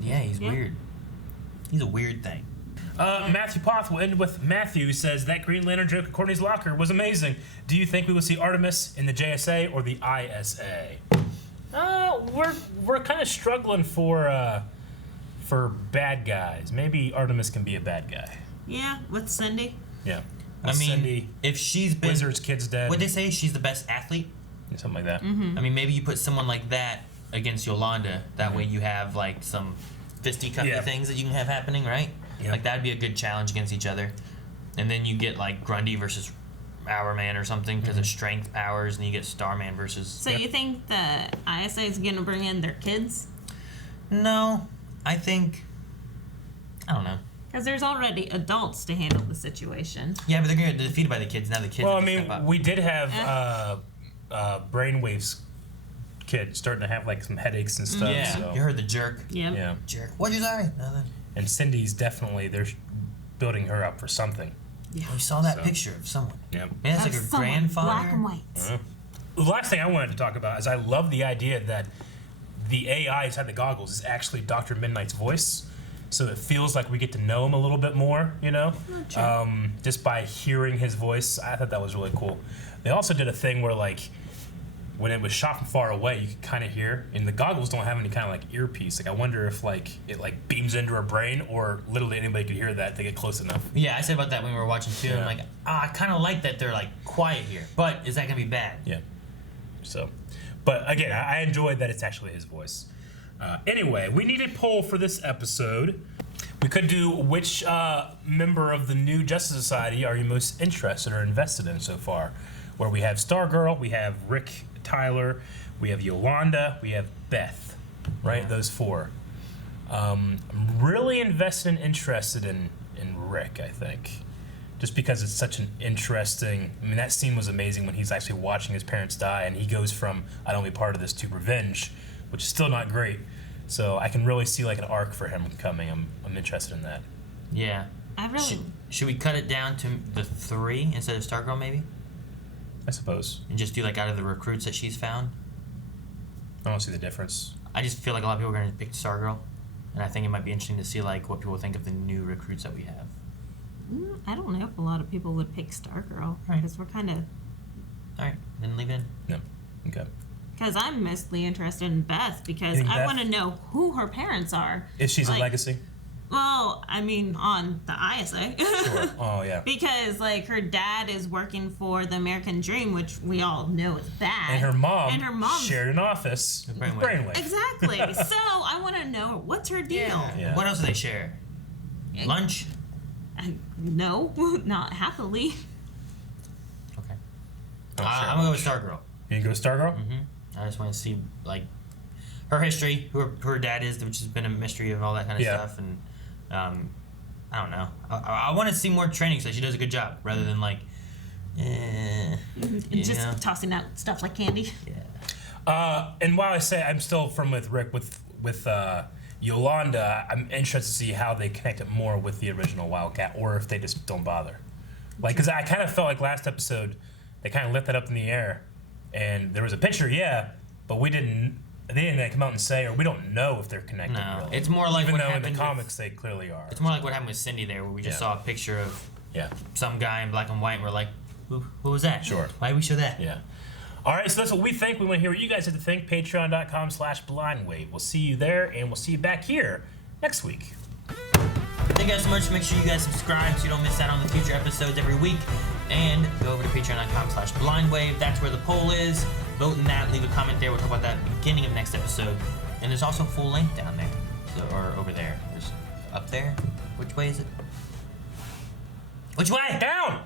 Yeah, he's weird. He's a weird thing. Matthew Poth will end with Matthew says that Green Lantern joke at Courtney's locker was amazing. Do you think we will see Artemis in the JSA or the ISA? We're kind of struggling for bad guys. Maybe Artemis can be a bad guy. Yeah, with Cindy. Yeah. I mean, Cindy, if she's been Wizard's kid's dead. What'd they say? She's the best athlete? Something like that. Mm-hmm. I mean, maybe you put someone like that against Yolanda. That way you have, like, some fisticuffy things that you can have happening, right? Yeah. Like, that'd be a good challenge against each other. And then you get, like, Grundy versus Hourman or something because of strength powers, and you get Starman versus... So you think the ISA is going to bring in their kids? No. I think... I don't know. Because there's already adults to handle the situation. Yeah, but they're going to get defeated by the kids. Now the kids Well, I have to mean, step up. we did have Brainwave's kid starting to have, like, some headaches and stuff. Yeah, so. you heard the jerk. Yep. Yeah. Jerk. What'd you say? Nothing. And Cindy's definitely, they're building her up for something. Yeah. We saw that picture of someone. Yep. Man, that's like her grandfather. Black and white. The last thing I wanted to talk about is I love the idea that the AI inside the goggles is actually Dr. Mid-Nite's voice. So it feels like we get to know him a little bit more, you know? Just by hearing his voice. I thought that was really cool. They also did a thing where, like, when it was shot from far away, you could kind of hear, and the goggles don't have any kind of, like, earpiece. Like, I wonder if, like, it, like, beams into her brain, or literally anybody could hear that if they get close enough. Yeah, I said about that when we were watching too. Yeah. I'm like, I kind of like that they're, like, quiet here. But is that going to be bad? Yeah. So, but again, I enjoyed that it's actually his voice. Anyway, we need a poll for this episode. We could do which member of the new Justice Society are you most interested or invested in so far? Where we have Stargirl, we have Rick Tyler, we have Yolanda, we have Beth, right? Yeah. Those four. I'm really invested and interested in Rick, I think. just because it's such an interesting. I mean, that scene was amazing when he's actually watching his parents die, and he goes from "I don't be part of this" to revenge, which is still not great. So I can really see like an arc for him coming. I'm interested in that. Yeah. I really. Should we cut it down to the 3 instead of Stargirl, maybe? I suppose. And just do like out of the recruits that she's found. I don't see the difference. I just feel like a lot of people are going to pick Stargirl, and I think it might be interesting to see like what people think of the new recruits that we have. I don't know if a lot of people would pick Stargirl because we're kind of. All right, then leave it in. No. Okay. Because I'm mostly interested in Beth because I want to know who her parents are. If she's a legacy. Well, I mean, on the ISA. Sure. Oh, yeah. Because, like, her dad is working for the American Dream, which we all know is bad. And her mom shared an office with Brainwave. Exactly. So, I want to know, what's her deal? Yeah. What else do they share? Lunch? No, not happily. Okay. I'm going to go with Stargirl. You go with Stargirl? Mm-hmm. I just want to see, like, her history, who her dad is, which has been a mystery of all that kind of stuff, and I don't know. I want to see more training so she does a good job, rather than like, just tossing out stuff like candy. Yeah. And while I say I'm still from with Rick with Yolanda, I'm interested to see how they connect it more with the original Wildcat, or if they just don't bother. Like, because I kind of felt like last episode they kind of left that up in the air, and there was a picture, but we didn't. They didn't come out and say, or we don't know if they're connected. No, really. it's more like even what though in happened the comics they clearly are. It's more like what happened with Cindy there, where we just saw a picture of some guy in black and white, and we're like, who was that? Sure. Why did we show that? Yeah. All right, so that's what we think. We want to hear what you guys have to think. Patreon.com/blindwave. We'll see you there, and we'll see you back here next week. Thank you guys so much. Make sure you guys subscribe so you don't miss out on the future episodes every week. And go over to patreon.com/blindwave. That's where the poll is. Vote in that. Leave a comment there. We'll talk about that at the beginning of next episode. And there's also full length down there. So, or over there. There's up there. Which way is it? Which way? Down!